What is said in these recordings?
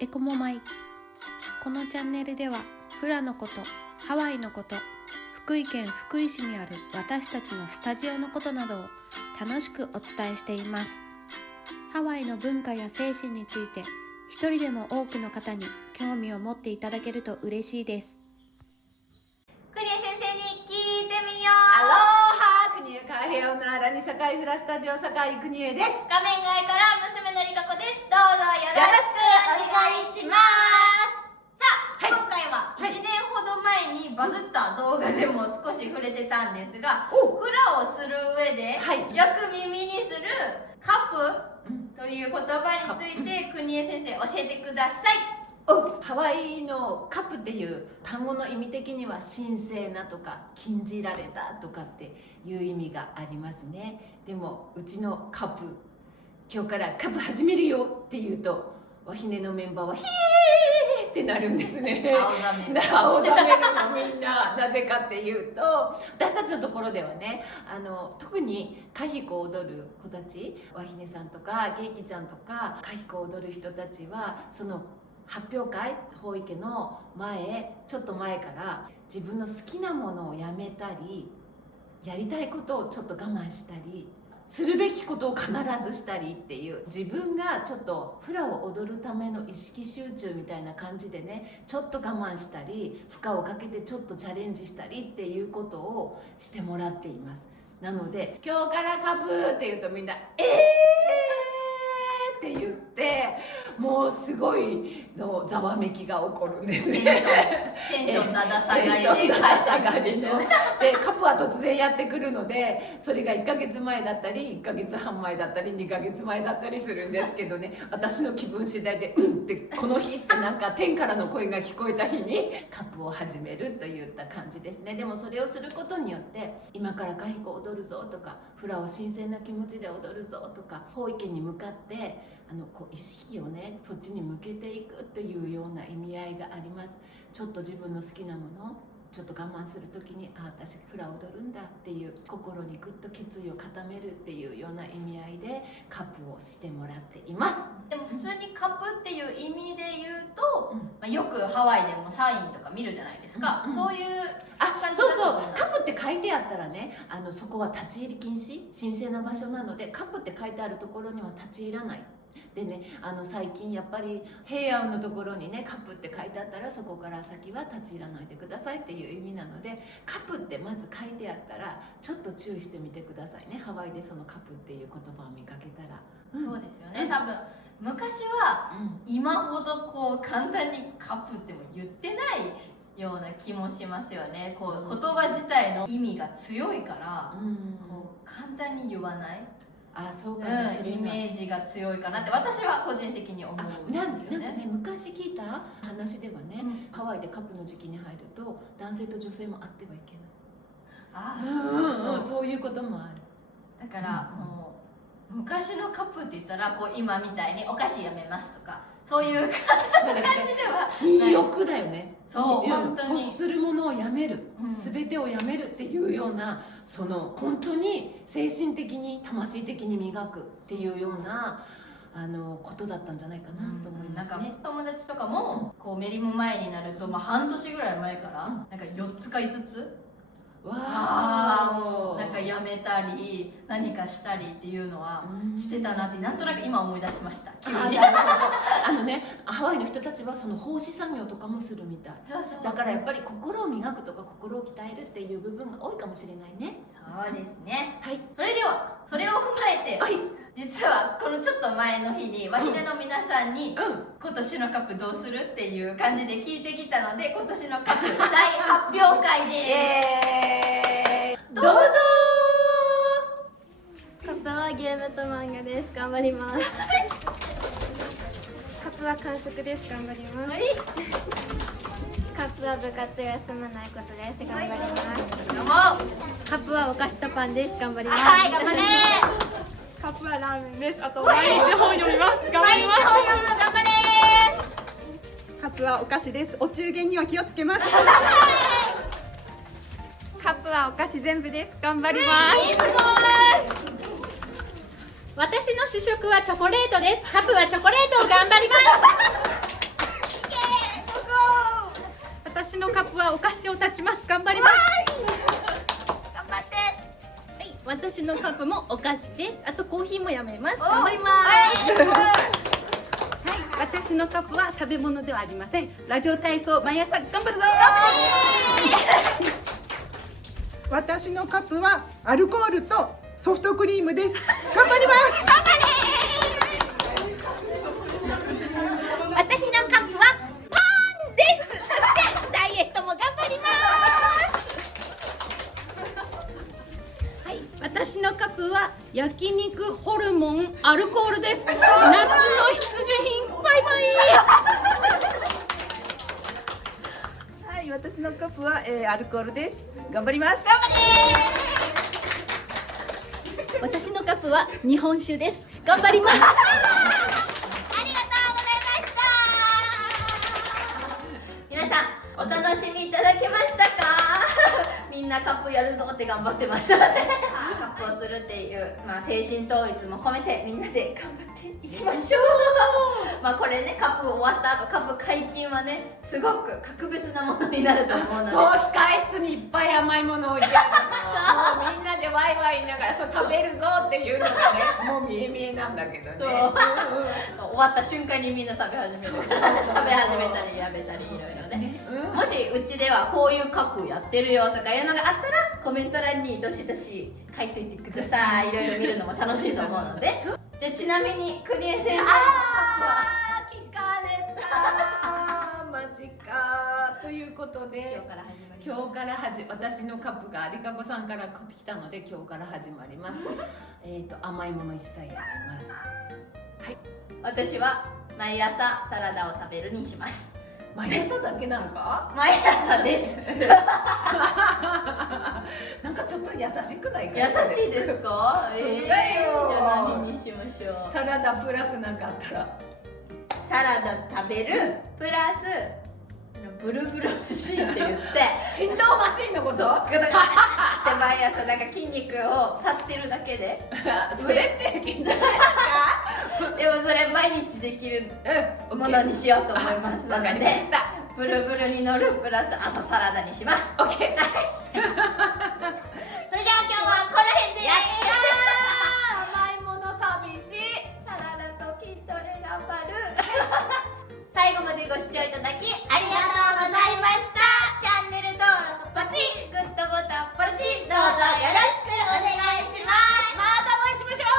エコモマイ。このチャンネルではフラのこと、ハワイのこと、福井県福井市にある私たちのスタジオのことなどを楽しくお伝えしています。ハワイの文化や精神について一人でも多くの方に興味を持っていただけると嬉しいです。クリエ先生に聞いてみよアロう。ハ国枝カーヘオナーラニサカイフラスタジオサカイ国枝です。画面外から娘のりかこです。どうぞよろしくお願いします。さあ、はい、今回は1年ほど前にバズった動画でも少し触れてたんですが、フラをする上で、よく耳にするカップという言葉について国枝先生教えてください。ハワイのカップっていう単語の意味的には神聖なとか禁じられたとかっていう意味がありますね。でもうちのカップ、今日からカップ始めるよって言うとワヒネのメンバーはヒーってなるんですね。青ざめるのみんな。なぜかっていうと、私たちのところではね、特にカヒコを踊る子たち、ワヒネさんとかケイキちゃんとかカヒコを踊る人たちはその発表会、法池のちょっと前から自分の好きなものをやめたり、やりたいことをちょっと我慢したり、するべきことを必ずしたりっていう、自分がちょっとフラを踊るための意識集中みたいな感じでね、ちょっと我慢したり負荷をかけてちょっとチャレンジしたりっていうことをしてもらっています。なので今日からカプって言うとみんなって言って、もうすごいのざわめきが起こるんですね。テンションだだ下がりで、でカップは突然やってくるので、それが1ヶ月前だったり1ヶ月半前だったり2ヶ月前だったりするんですけどね、私の気分次第でってこの日ってなんか天からの声が聞こえた日にカップを始めるといった感じですね。でもそれをすることによって、今からカヒコ踊るぞとか、フラを新鮮な気持ちで踊るぞとか、法池に向かってこう意識をね、そっちに向けていくというような意味合いがあります。ちょっと自分の好きなものちょっと我慢するときに、私フラ踊るんだっていう心にぐっと決意を固めるっていうような意味合いでカップをしてもらっています。でも普通にカップっていう意味で言うと、よくハワイでもサインとか見るじゃないですか、そういう感じだと。そうカップって書いてあったらね、そこは立ち入り禁止、神聖な場所なので、カップって書いてあるところには立ち入らない。でね、最近やっぱり平安のところにねカップって書いてあったら、そこから先は立ち入らないでくださいっていう意味なので、カップってまず書いてあったらちょっと注意してみてくださいね。ハワイでそのカップっていう言葉を見かけたら。そうですよね、多分昔は今ほどこう簡単にカップっても言ってないような気もしますよね。こう言葉自体の意味が強いから、こう簡単に言わない、そうかもしれない、イメージが強いかなって私は個人的に思うんですよね。なんかね、昔聞いた話ではね、ハワイでカップの時期に入ると男性と女性も会ってはいけない。そういうこともある。だから、もう昔のカップって言ったらこう今みたいにお菓子やめますとか、そういう感じでは禁欲だよね。そう本当に欲するものをやめる、全てをやめるっていうような、その本当に精神的に魂的に磨くっていうようなことだったんじゃないかなと思いますね。なんか友達とかもこうメリム前になると、半年ぐらい前からなんか4つか5つもうなんかやめたり何かしたりっていうのはしてたなって、なんとなく今思い出しました。急にね、ハワイの人たちはその奉仕作業とかもするみたい。だからやっぱり心を磨くとか心を鍛えるっていう部分が多いかもしれないね。そうですね。はい。それではそれを踏まえて、実はこのちょっと前の日にワヒネの皆さんに今年のカップどうするっていう感じで聞いてきたので、今年のカップ大発表会です。どうぞ。カップはゲームと漫画です。頑張ります。カップは完食です。頑張ります。カップは部活を休まないことです。頑張ります。どうも。カップはお菓子とパンです。頑張ります。はい、頑張れ。カップはラーメンです。あと毎日本読みます。頑張ります。頑張れ。カップはお菓子です。お中元には気をつけます。カップはお菓子全部です。頑張ります。すごい。私の主食はチョコレートです。カップはチョコレートを頑張ります。プもお菓子です。あとコーヒーもやめます。頑張ります。私のカップは食べ物ではありません。ラジオ体操毎朝頑張るぞ。私のカップはアルコールとソフトクリームです。頑張ります。私のカップはパンです。そしてダイエットも頑張ります。はい、私のカップは焼肉ホルモンアルコールです。夏の必需品。バイバイ。はい、私のカップは、アルコールです。頑張ります。私のカップは日本酒です。頑張ります。皆さんお楽しみいただけましたか？みんなカップやるぞって頑張ってましたね。カップをするっていう、精神統一も込めてみんなで頑張っていきましょう。これね、カップ終わった後、カップ解禁はね、すごく格別なものになると思うので、そう、控え室にいっぱい甘いもの置いてあるの。もうみんなでワイワイ言いながらそう食べるぞっていうのがね、もう見え見えなんだけどね。終わった瞬間にみんな食べ始める。食べ始めたりやめたりいろいろね。もしうちではこういうカップやってるよとかいうのがあったらコメント欄にどしどし書いていてください。いろいろ見るのも楽しいと思うので。じゃあちなみに国枝先生のカップは聞かれた。マジか。ということで、今日から私のカップがアリカコさんから来たので今日から始まります。甘いもの一切やめます。はい。私は毎朝サラダを食べるにします。毎朝だけなんか？毎朝です。なんかちょっと優しくないか？優しいですか？そうだよ。じゃあ何にしましょう。サラダプラスなんかあったら。サラダ食べるプラスブルブルマシンって言って振動マシンのこと？グダグダって毎朝なんか筋肉を立ってるだけでそれって筋肉でもそれ毎日できるものにしようと思いますので、わかりました。ブルブルに乗るプラス朝サラダにします。オッケー。それじゃあ今日はこの辺でやったー。甘いもの寂しい。サラダと筋トレ頑張る。最後までご視聴いただきありがとうございました。チャンネル登録ポチッ、グッドボタンポチッ、どうぞよろしくお願いします。またお会いしましょう。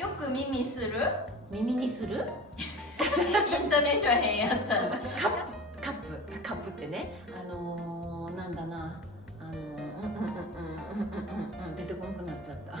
よく耳する？耳にする？イントネーション変やったんだ。カップってね、なんだな、出てこなくなっちゃった。